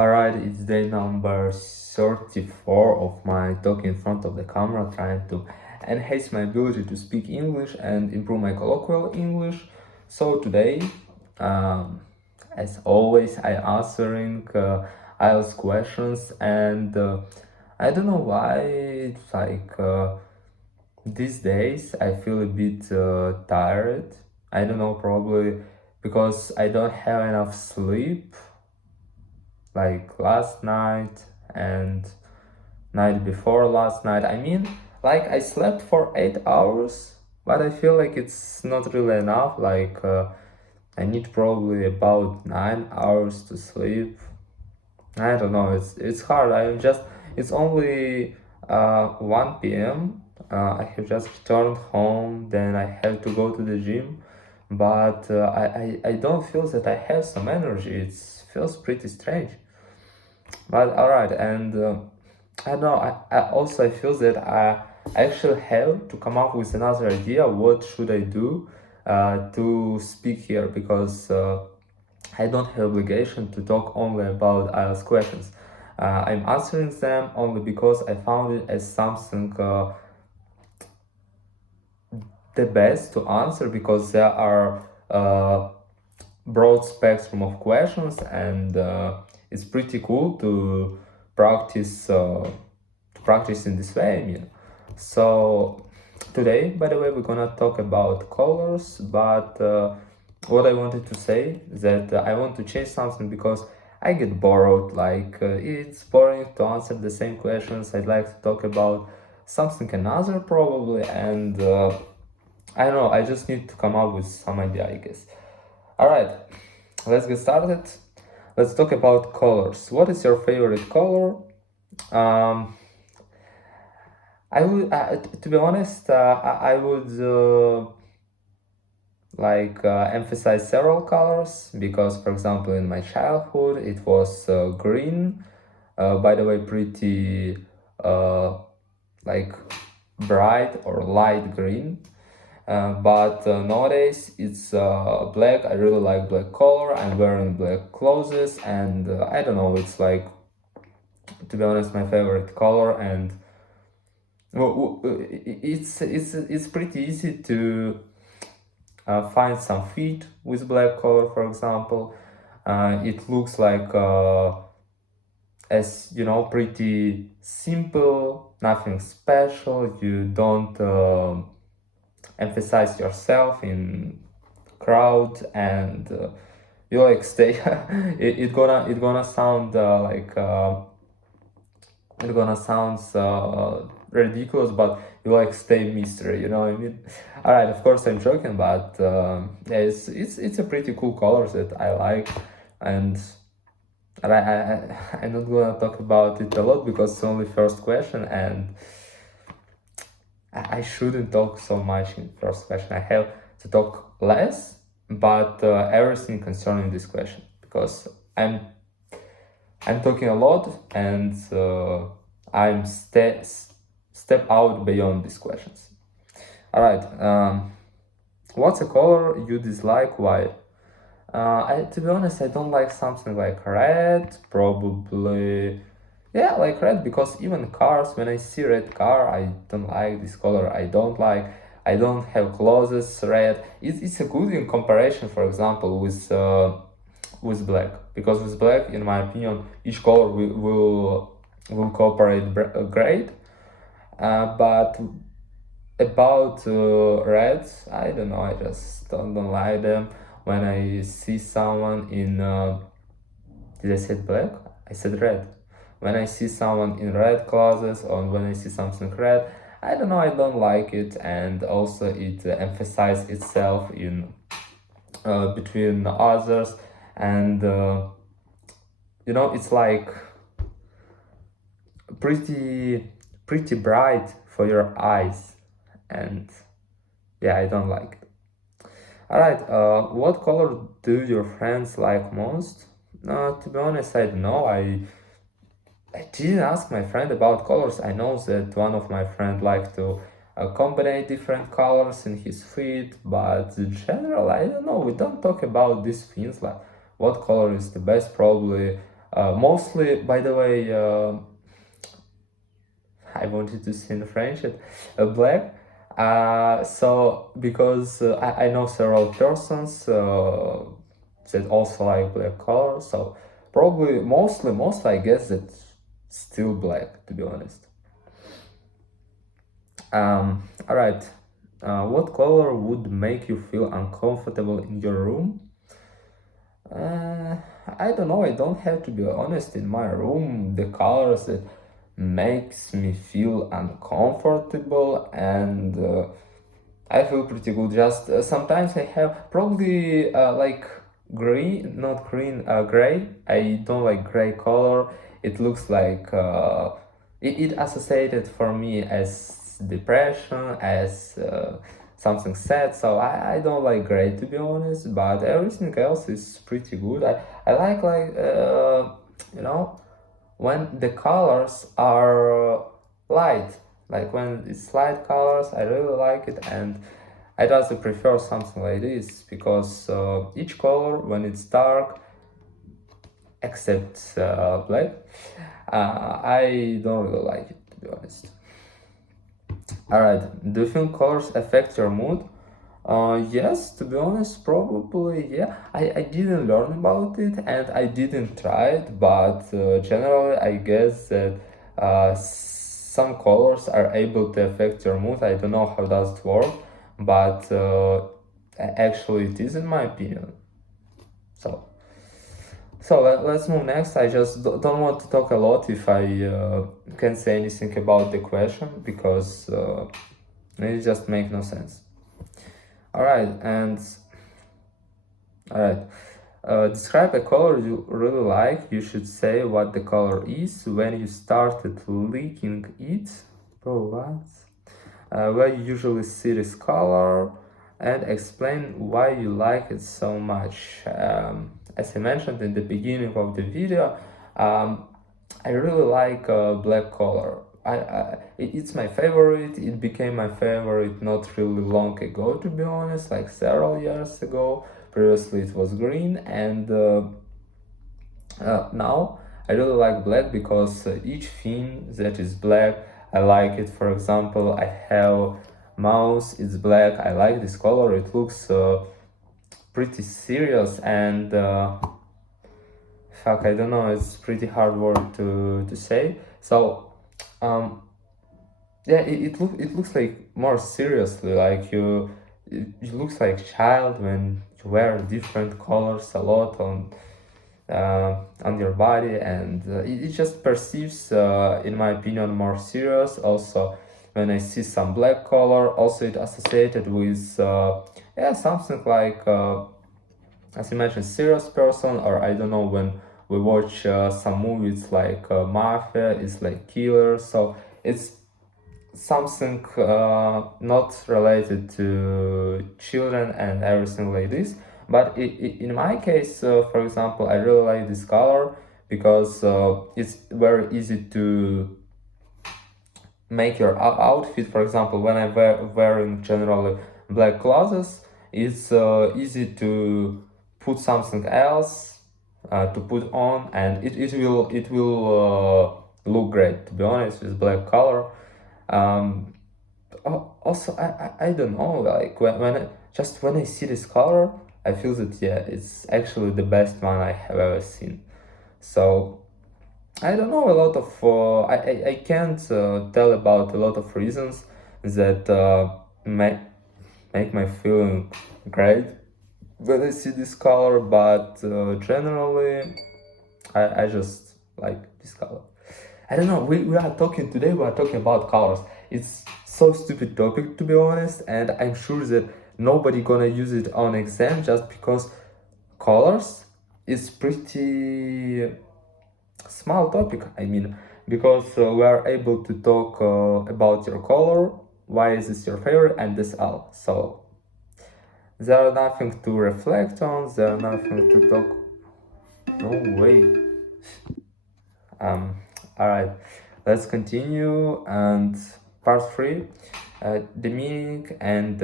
Alright, it's day number 34 of my talk in front of the camera, trying to enhance my ability to speak English and improve my colloquial English. So today, as always, I answering IELTS questions, and I don't know why, it's like these days I feel a bit tired. I don't know, probably because I don't have enough sleep like last night and night before last night. I mean, like I slept for 8 hours, but I feel like it's not really enough. Like I need probably about 9 hours to sleep. I don't know. It's hard. It's only 1 p.m. I have just returned home. Then I have to go to the gym, but I don't feel that I have some energy. It feels pretty strange. But all right, and I don't know. I feel that I actually have to come up with another idea. What should I do to speak here? Because I don't have obligation to talk only about IELTS questions. I'm answering them only because I found it as something the best to answer, because there are broad spectrum of questions, and it's pretty cool to practice in this way. I mean, so today, by the way, we're gonna talk about colors, but what I wanted to say is that I want to change something, because I get bored. Like it's boring to answer the same questions. I'd like to talk about something another probably, and I don't know. I just need to come up with some idea, I guess. All right, let's get started. Let's talk about colors. What is your favorite color? I would, to be honest, I would emphasize several colors, because, for example, in my childhood, it was green. By the way, pretty like bright or light green. But nowadays it's black. I really like black color. I'm wearing black clothes, and I don't know. It's like, to be honest, my favorite color, and it's pretty easy to find some fit with black color. For example, it looks like as you know, pretty simple, nothing special. You don't emphasize yourself in crowd, and you like stay it gonna sound it gonna sound ridiculous, but you like stay mystery, you know what I mean? All right, of course I'm joking, but yeah, it's a pretty cool color that I like, and I'm not gonna talk about it a lot because it's only first question, and I shouldn't talk so much in first question. I have to talk less, but everything concerning this question, because I'm talking a lot, and I'm step out beyond these questions. All right, what's a color you dislike? Why? To be honest, I don't like something like red. Probably, yeah, like red, because even cars, when I see red car, I don't like this color. I don't have clothes red. It's a good in comparison, for example, with black, because with black, in my opinion, each color will cooperate great. But about reds, I don't know. I just don't like them. When I see someone in did I say black? I said red. When I see someone in red clothes, or when I see something red, I don't know, I don't like it, and also it emphasizes itself in between others, and you know, it's like pretty bright for your eyes, and yeah, I don't like it. All right, what color do your friends like most? To be honest, I don't know. I didn't ask my friend about colors. I know that one of my friends like to combine different colors in his feet, but in general, I don't know. We don't talk about these things, like what color is the best. Probably Mostly, by the way, I wanted to say in French it black. So because I know several persons that also like black color, so probably mostly I guess that still black, to be honest. All right. What color would make you feel uncomfortable in your room? Uh, I don't know. I don't have to be honest. In my room, the colors that makes me feel uncomfortable and I feel pretty good. Just sometimes I have probably like green, not green, gray. I don't like gray color. It looks like it associated for me as depression, as something sad. So I don't like gray, to be honest. But everything else is pretty good. I like you know, when the colors are light, like when it's light colors, I really like it. And I also prefer something like this because each color when it's dark, except black, I don't really like it, to be honest. All right, do you think colors affect your mood? Yes, to be honest, probably, yeah. I didn't learn about it and I didn't try it, but generally, I guess that some colors are able to affect your mood. I don't know how does it work, but actually, it is in my opinion. So, let's move next. I just don't want to talk a lot if I can't say anything about the question because it just makes no sense. All right, and all right. Describe a color you really like. You should say what the color is when you started licking it. Bro, what? Where you usually see this color, and explain why you like it so much. As I mentioned in the beginning of the video, I really like black color. It's my favorite. It became my favorite not really long ago, to be honest, like several years ago. Previously, it was green, and now I really like black because each thing that is black, I like it. For example, I have mouse. It's black. I like this color. It looks pretty serious and. Fuck, I don't know, it's pretty hard word to say. So yeah, it looks like more seriously, like it looks like child when you wear different colors a lot on your body, and it just perceives in my opinion more serious. Also when I see some black color, also it associated with yeah, something like as you mentioned, serious person, or I don't know, when we watch some movies like mafia, it's like killer, so it's something not related to children and everything like this. But in my case, for example, I really like this color because it's very easy to make your outfit. For example, when I'm wearing generally black clothes, it's easy to put something else to put on, and it will look great, to be honest, with black color. Also, I don't know, like when I see this color, I feel that yeah, it's actually the best one I have ever seen. So I don't know a lot of I can't tell about a lot of reasons that make my feeling great when I see this color, but generally I just like this color. I don't know, we are talking today, we are talking about colors. It's so stupid topic, to be honest, and I'm sure that nobody gonna use it on exam just because colors is pretty small topic, I mean, because we are able to talk about your color, why is this your favorite, and this all. So there are nothing to reflect on, there are nothing to talk. No way. All right, let's continue. And part 3, the meaning and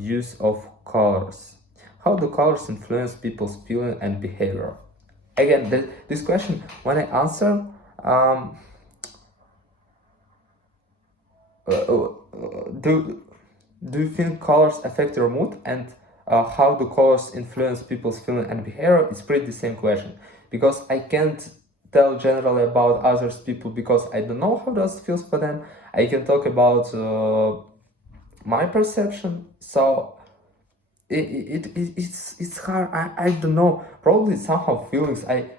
use of colors. How do colors influence people's feeling and behavior? again, this question, when I answer, um, do you think colors affect your mood, and how do colors influence people's feeling and behavior? It's pretty the same question, because I can't tell generally about others people because I don't know how does it feels for them. I can talk about my perception. So it's hard. I don't know. Probably somehow feelings. I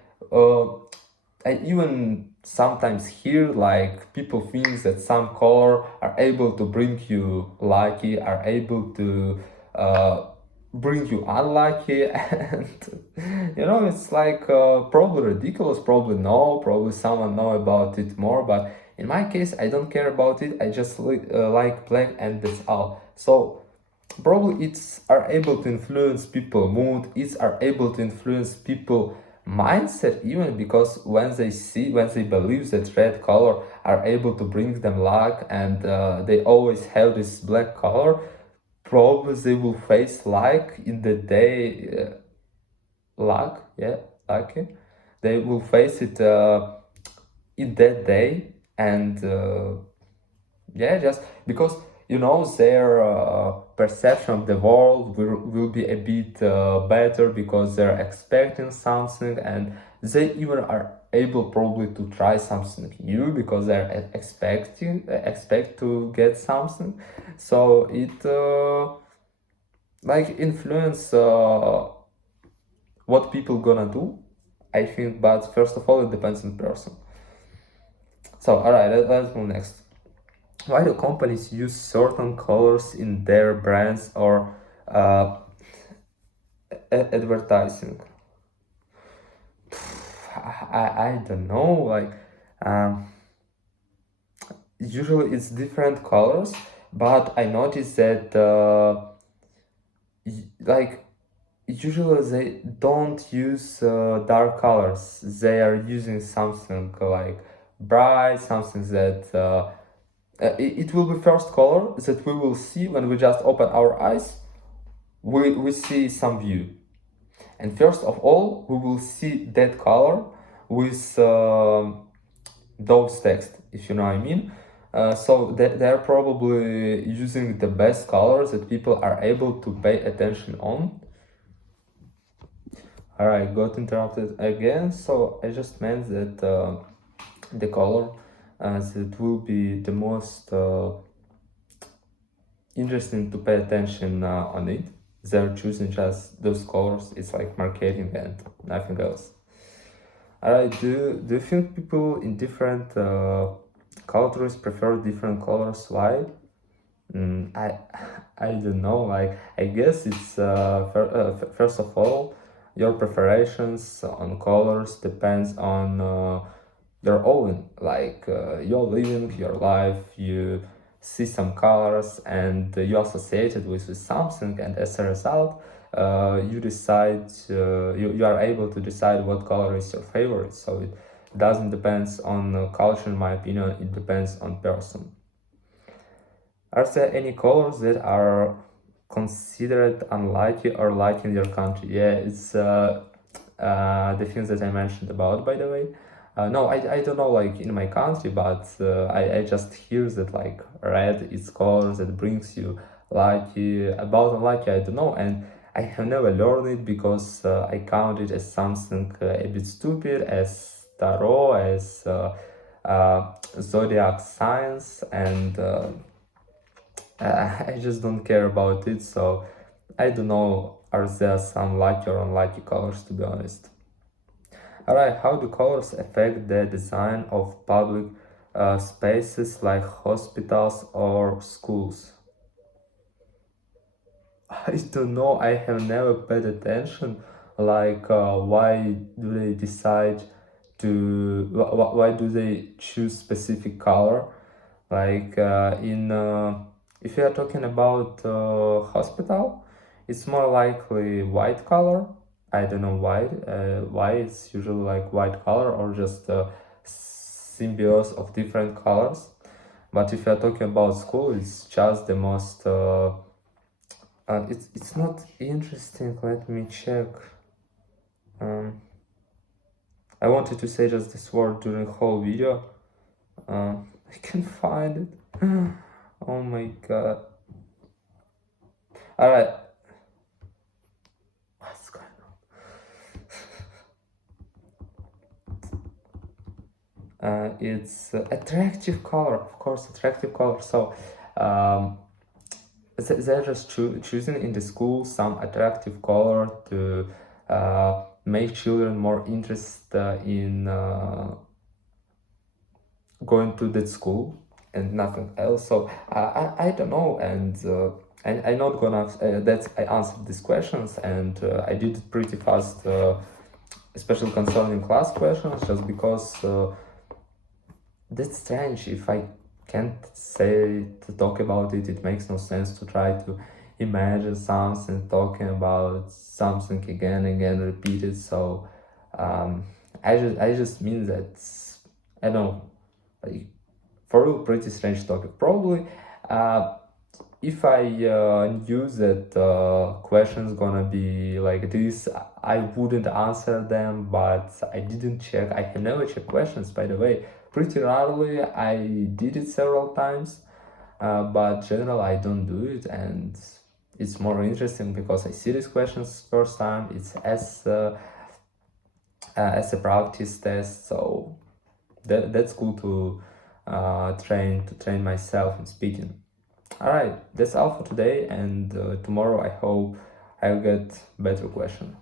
even sometimes hear like people think that some color are able to bring you lucky, are able to uh, bring you unlucky, and it's like probably ridiculous, probably no, probably someone know about it more, but in my case I don't care about it. I just like black and that's all. So probably it's are able to influence people mood, it's are able to influence people mindset, even because when they believe that red color are able to bring them luck, and they always have this black color, probably they will face luck in the day, luck, yeah, lucky, they will face it in that day, and yeah, just because their perception of the world will be a bit better, because they're expecting something, and they even are able probably to try something new because they're expect to get something. So it like influence what people gonna do, I think. But first of all, it depends on person. So all right, let's move next. Why do companies use certain colors in their brands or advertising? I don't know. Like, um, usually it's different colors, but I noticed that like usually they don't use dark colors. They are using something like bright, something that it will be first color that we will see when we just open our eyes. We see some view, and first of all we will see that color with those text, if you know what I mean. So they're probably using the best colors that people are able to pay attention on. All right, got interrupted again. So I just meant that the color that will be the most interesting to pay attention on it. They're choosing just those colors. It's like marketing and nothing else. All right, do you think people in different cultures prefer different colors? Why? I I don't know. Like, I guess it's first of all, your preparations on colors depends on your own. Like, you're living your life, you see some colors, and you associate it with something, and as a result, you decide. You are able to decide what color is your favorite. So it doesn't depends on culture, in my opinion. It depends on person. Are there any colors that are considered unlucky or lucky in your country? Yeah, it's the things that I mentioned about, by the way. No, I don't know, like, in my country, but I just hear that, like, red is color that brings you lucky. About unlucky, I don't know, and I have never learned it because I count it as something a bit stupid, as tarot, as zodiac signs, and I just don't care about it, so I don't know are there some lucky or unlucky colors, to be honest. Alright, how do colors affect the design of public spaces like hospitals or schools? I don't know, I have never paid attention, like why do they decide to, why do they choose specific color? Like in if you are talking about hospital, it's more likely white color. I don't know why it's usually like white color, or just a symbiosis of different colors. But if you are talking about school, it's just the most it's not interesting. Let me check. um, I wanted to say just this word during the whole video. I can't find it. Oh my god. Alright. What's going on? It's attractive color, of course, attractive color. So, they're just choosing in the school some attractive color to make children more interested in going to that school and nothing else. So I don't know, and I'm not gonna that I answered these questions, and I did it pretty fast, especially concerning class questions, just because that's strange. If I can't say to talk about it, it makes no sense to try to imagine something, talking about something again, repeat it. So I just mean that I don't know, like, for real, pretty strange topic. Probably, if I knew that questions gonna be like this, I wouldn't answer them. But I didn't check. I have never checked questions, by the way. Pretty rarely. I did it several times, but general I don't do it, and it's more interesting because I see these questions first time. It's as a practice test, so that's cool to train myself in speaking. All right, that's all for today, and tomorrow I hope I'll get better question.